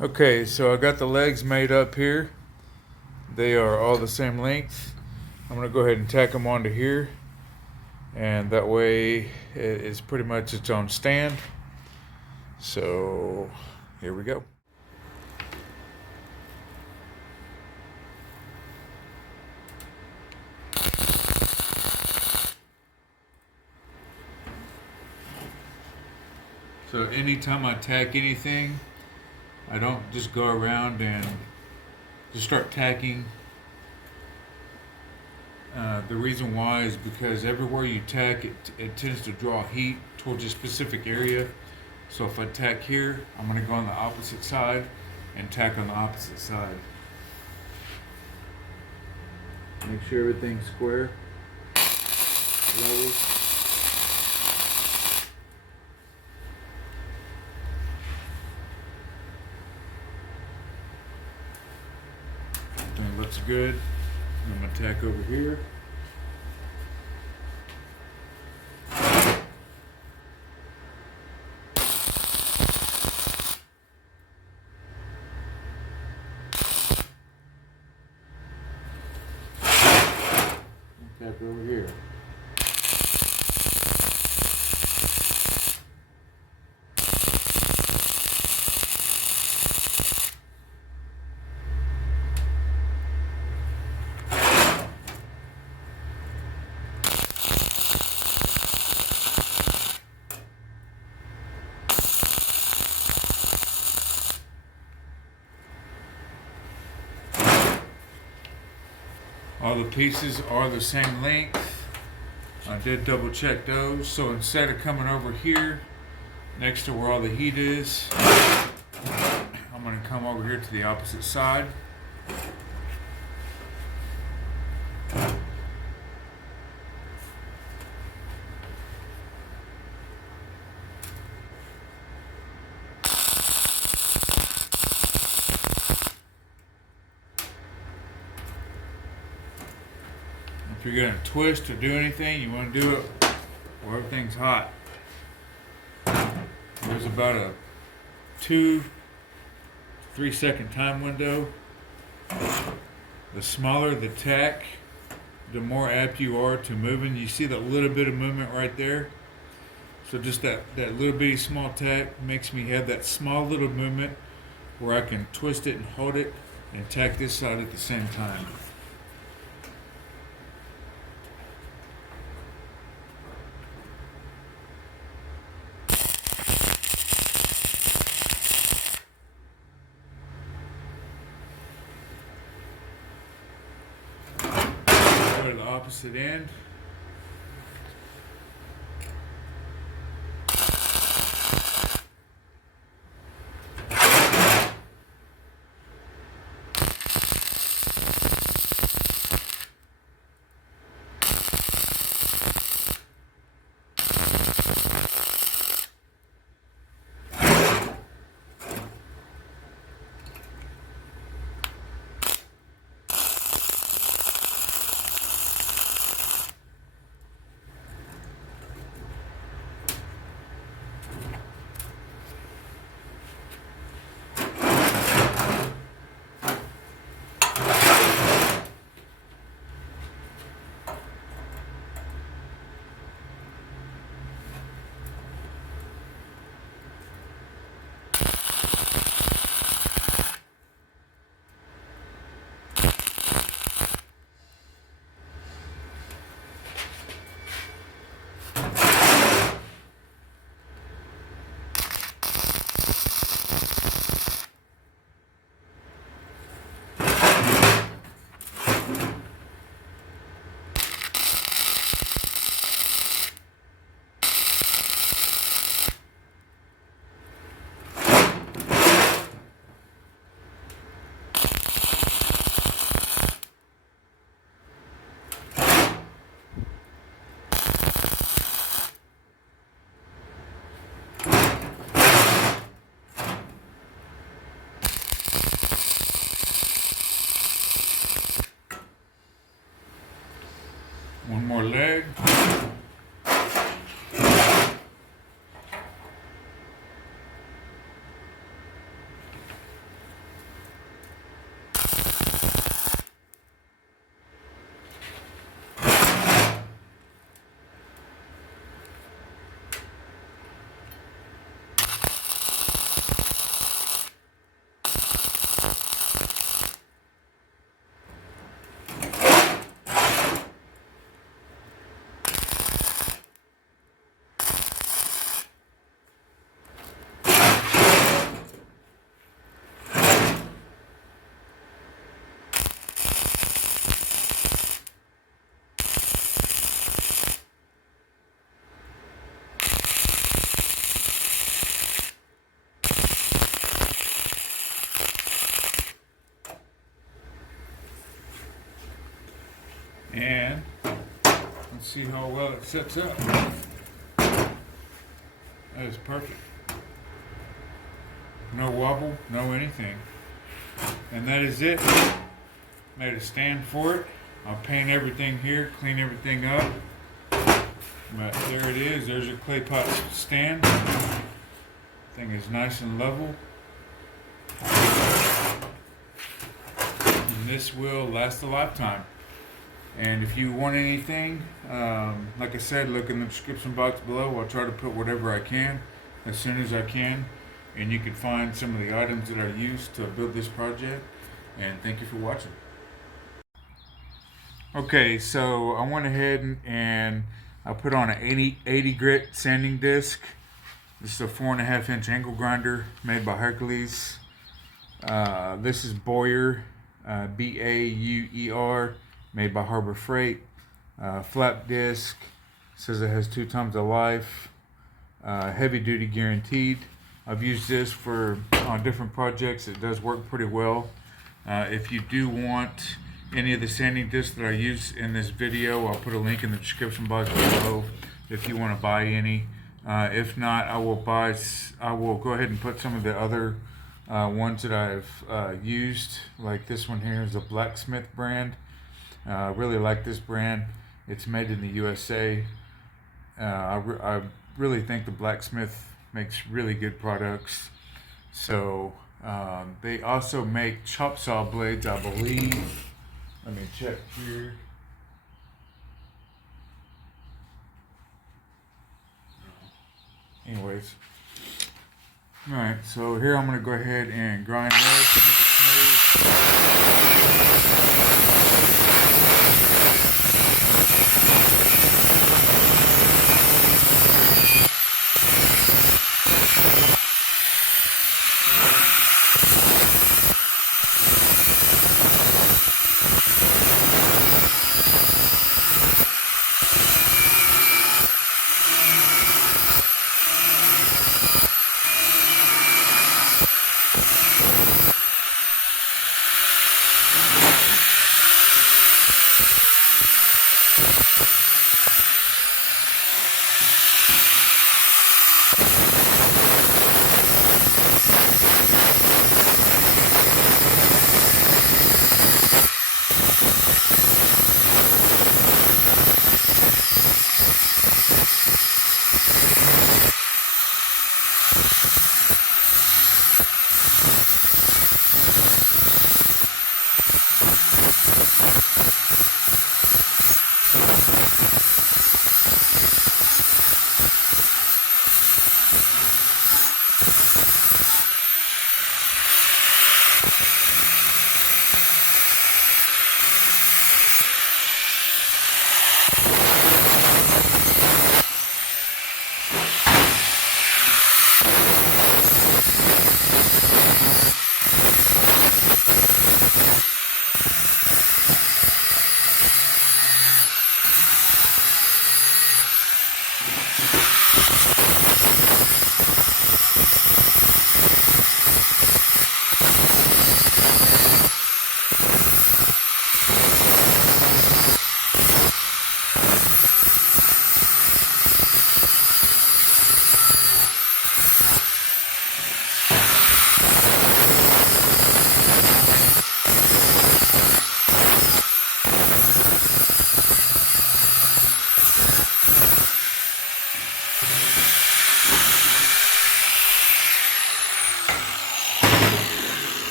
Okay, so I got the legs made up here. They are all the same length. I'm gonna go ahead and tack them onto here, and that way it's pretty much its own stand. So here we go. So anytime I tack anything, I don't just go around and just start tacking. The reason why is because everywhere you tack, it tends to draw heat towards a specific area. So if I tack here, I'm going to go on the opposite side and tack on the opposite side. Make sure everything's square, level. Everything looks good. I'm going to tack over here. Tack over here. All the pieces are the same length. I did double check those. So instead of coming over here next to where all the heat is, I'm going to come over here to the opposite side. If you're going to twist or do anything, you want to do it where everything's hot. There's about a 2-3 second time window. The smaller the tack, the more apt you are to moving. You see that little bit of movement right there? So just that little bitty small tack makes me have that small little movement where I can twist it and hold it and tack this side at the same time. Go to the opposite end. And let's see how well it sets up. That is perfect. No wobble, no anything. And that is it. Made a stand for it. I'll paint everything here, clean everything up. But there it is. There's your clay pot stand. Thing is nice and level. And this will last a lifetime. And if you want anything, like I said, look in the description box below. I'll try to put whatever I can as soon as I can. And you can find some of the items that I used to build this project. And thank you for watching. Okay, so I went ahead and I put on an 80 grit sanding disc. This is a 4.5 inch angle grinder made by Hercules. This is Boyer, Bauer, made by Harbor Freight. Flap disc, says it has 2 times the life. Heavy duty guaranteed. I've used this on different projects. It does work pretty well. If you do want any of the sanding discs that I use in this video, I'll put a link in the description box below if you want to buy any. If not, I will go ahead and put some of the other ones that I've used. Like this one here is a Blacksmith brand. I really like this brand. It's made in the USA. I really think the Blacksmith makes really good products. So they also make chop saw blades, I believe. Let me check here. Anyways, all right, so here I'm going to go ahead and grind this, make it smooth.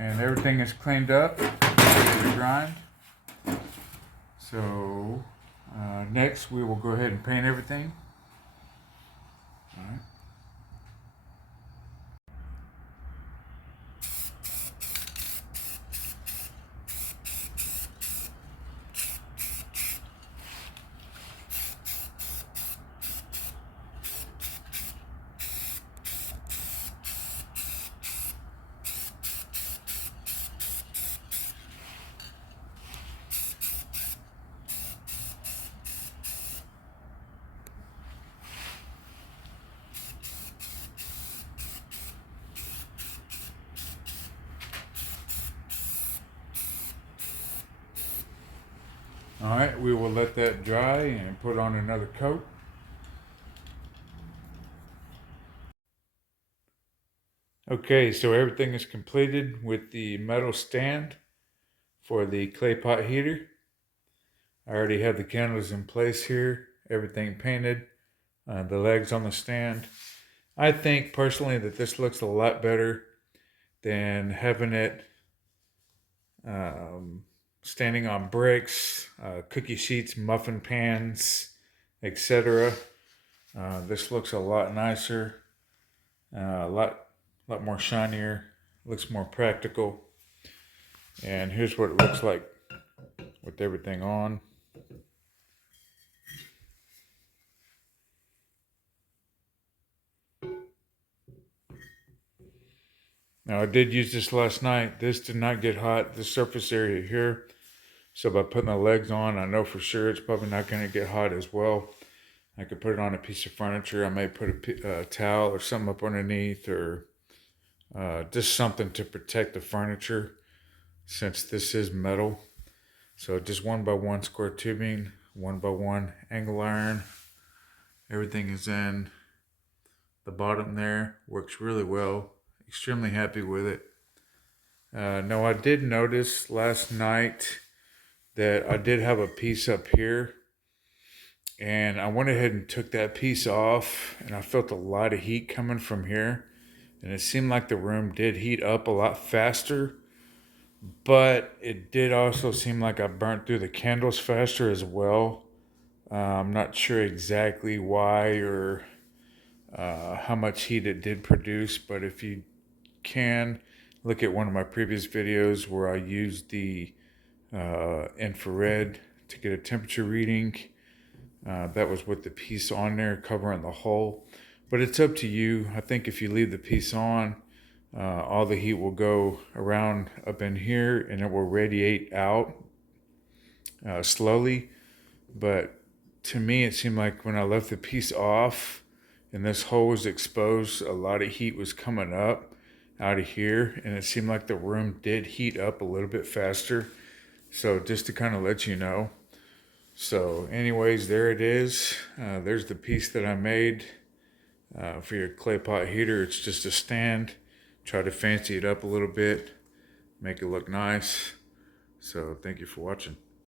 And everything is cleaned up, ready to grind. So next we will go ahead and paint everything. All right. All right, we will let that dry and put on another coat. Okay, so everything is completed with the metal stand for the clay pot heater. I already have the candles in place here, everything painted, the legs on the stand. I think personally that this looks a lot better than having it um, standing on bricks, cookie sheets, muffin pans, etc. This looks a lot nicer, a lot more shinier. Looks more practical. And here's what it looks like with everything on. Now I did use this last night. This did not get hot. The surface area here. So by putting the legs on, I know for sure it's probably not going to get hot as well. I could put it on a piece of furniture. I may put a towel or something up underneath, or just something to protect the furniture, since this is metal. So just 1x1 square tubing, 1x1 angle iron. Everything is in the bottom there. Works really well. Extremely happy with it. Now I did notice last night that I did have a piece up here, and I went ahead and took that piece off, and I felt a lot of heat coming from here, and it seemed like the room did heat up a lot faster, but it did also seem like I burnt through the candles faster as well. I'm not sure exactly why or how much heat it did produce, but if you can look at one of my previous videos where I used the infrared to get a temperature reading, that was with the piece on there covering the hole. But it's up to you. I think if you leave the piece on, all the heat will go around up in here and it will radiate out slowly. But to me, it seemed like when I left the piece off and this hole was exposed, a lot of heat was coming up out of here, and it seemed like the room did heat up a little bit faster. So just to kind of let you know. So anyways, there it is. There's the piece that I made for your clay pot heater. It's just a stand. Try to fancy it up a little bit, make it look nice. So thank you for watching.